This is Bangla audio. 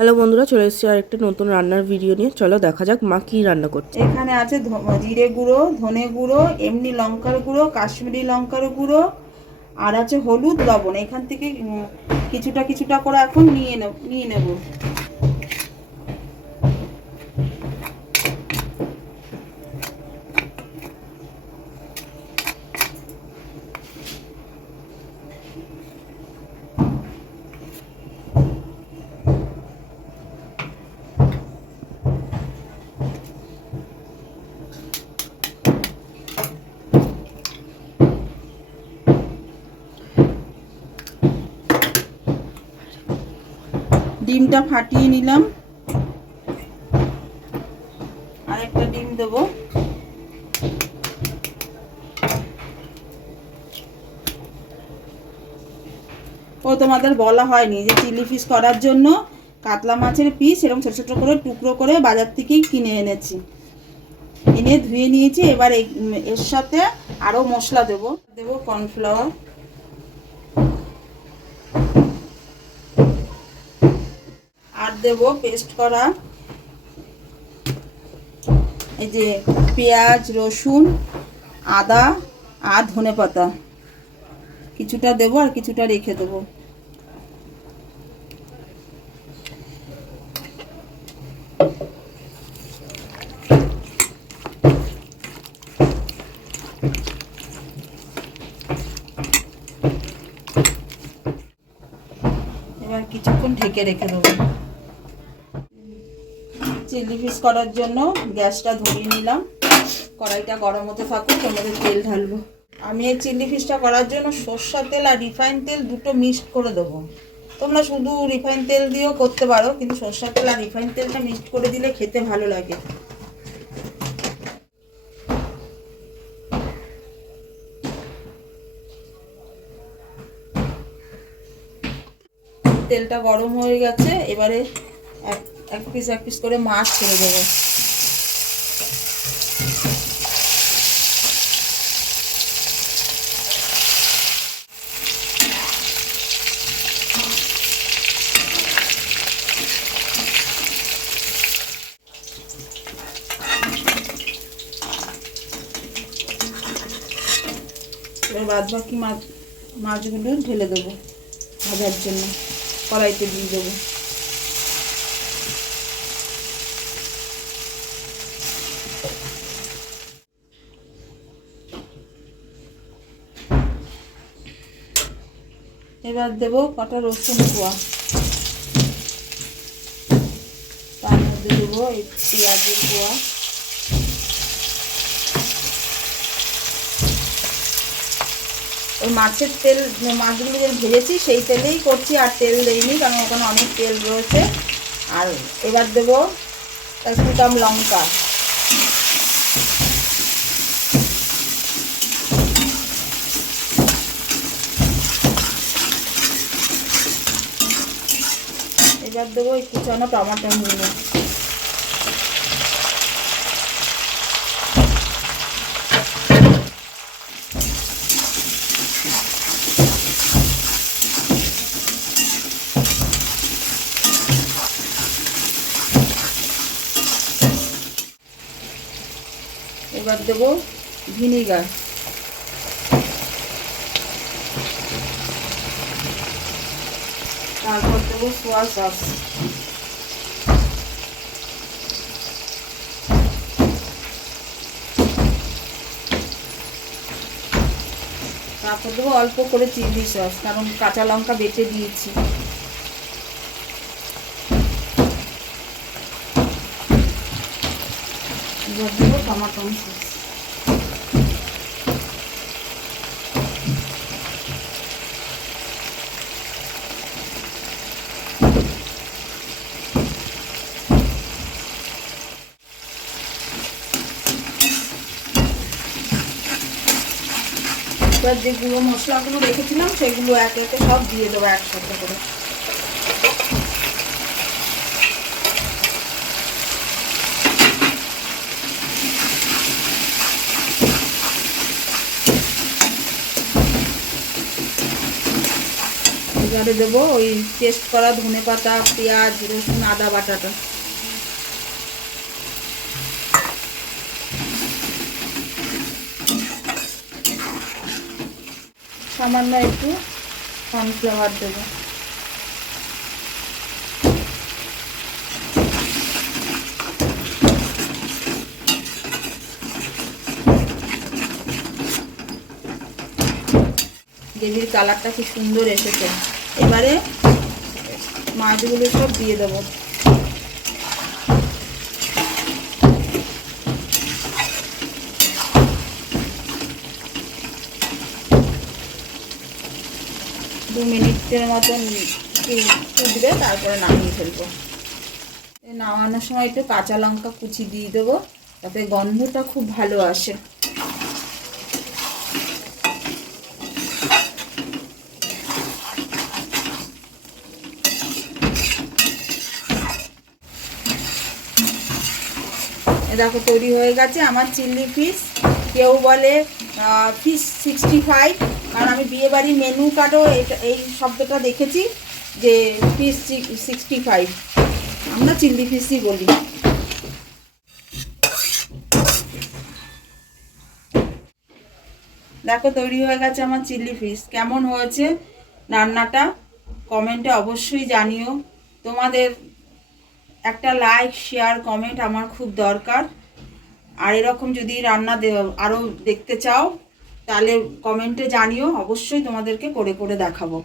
হ্যালো বন্ধুরা, চলে এসেছি আর একটা নতুন রান্নার ভিডিও নিয়ে। চলো দেখা যাক মা কি রান্না করছে। এখানে আছে জিরে গুঁড়ো, ধনে গুঁড়ো, এমনি লঙ্কার গুঁড়ো, কাশ্মীরি লঙ্কার গুঁড়ো, আর আছে হলুদ, লবণ। এখান থেকে কিছুটা কিছুটা করে এখন নিয়ে নেব। ডিমটা ফাটিয়ে নিলাম, আর একটা ডিম দেবো। ও তোমাদের বলা হয়নি যে চিলি ফিশ করার জন্য কাতলা মাছের পিস এরকম ছোট ছোট করে টুকরো করে বাজার থেকেই কিনে এনেছি, এনে ধুয়ে নিয়েছি। এবার এর সাথে আরও মশলা দেবো। কর্নফ্লাওয়ার, আর দেবো পেস্ট করা এই যে পেঁয়াজ, রসুন, আদা আর ধনেপাতা। কিছুটা দেবো আর কিছুটা রেখে দেবো। এবার কিছুক্ষণ ঢেকে রেখে দেবো। চিলি ফিশ করার জন্য গ্যাসটা ধরিয়ে নিলাম, কড়াইটা গরম হতে থাকুক, এর মধ্যে তেল ঢালবো। আমি এই চিলি ফিশটা করার জন্য সরষের তেল আর রিফাইন তেল দুটো মিক্সড করে দেবো। তোমরা শুধু রিফাইন তেল দিয়েও করতে পারো, কিন্তু সরষের তেল আর রিফাইন তেলটা মিক্সড করে দিলে খেতে ভালো লাগে। তেলটা গরম হয়ে গেছে, এবারে এক পিস এক পিস করে মাছ ছেড়ে দেবো। এবার বাদ বাকি মাছগুলো ঢেলে দেবো ভাজার জন্য, কড়াইতে দিয়ে দেবো। এবার দেবো কটা রসুন কোয়া, তার মধ্যে দেবো এই পেঁয়াজের কোয়া, ওই মাছের তেল, মাছগুলো যে ভেজেছি সেই তেলেই করছি, আর তেল দেইনি কারণ ওখানে অনেক তেল রয়েছে। আর এবার দেবো ক্যাপসিকাম, লঙ্কা, এবার দেবো একটু চানা টমেটো নিয়ে। এবার দেবো ভিনিগার, তারপর দেবো সোয়া সস, তারপর দেবো অল্প করে চিলি সস, কারণ কাঁচা লঙ্কা বেটে দিয়েছি। এবার দেবো টমেটো সস। এবার যে গুঁড়ো মশলাগুলো রেখেছিলাম সেগুলো একে একে সব দিয়ে দেবো একসাথে করে। এবার এবারে দেবো ওই পেস্ট করা ধনেপাতা, পেঁয়াজ, রসুন, আদা বাটাটা। সামান্য একটু কর্নফ্লাওয়ার দেবো। গ্রেভির কালারটা কি সুন্দর এসেছে। এবারে মাছগুলো সব দিয়ে দেবো। দু মিনিটের মতন ফুটবে, তারপরে নামিয়ে ফেলবো। নামানোর সময় একটু কাঁচা লঙ্কা কুচি দিয়ে দেবো, তাতে গন্ধটা খুব ভালো আসে। দেখো তৈরি হয়ে গেছে আমার চিলি ফিশ। কেউ বলে ফিশ 65, কারণ আমি বিয়েবাড়ির মেনু কার্ডও এই শব্দটা দেখেছি যে ফিশ 65, আমরা চিলি ফিশই বলি। দেখো তৈরি হয়ে গেছে আমার চিলি ফিশ। কেমন হয়েছে রান্নাটা কমেন্টে অবশ্যই জানিও। তোমাদের একটা লাইক, শেয়ার, কমেন্ট আমার খুব দরকার। আর এরকম যদি রান্না আরও দেখতে চাও তাহলে কমেন্টে জানিও, অবশ্যই তোমাদেরকে করে করে দেখাবো।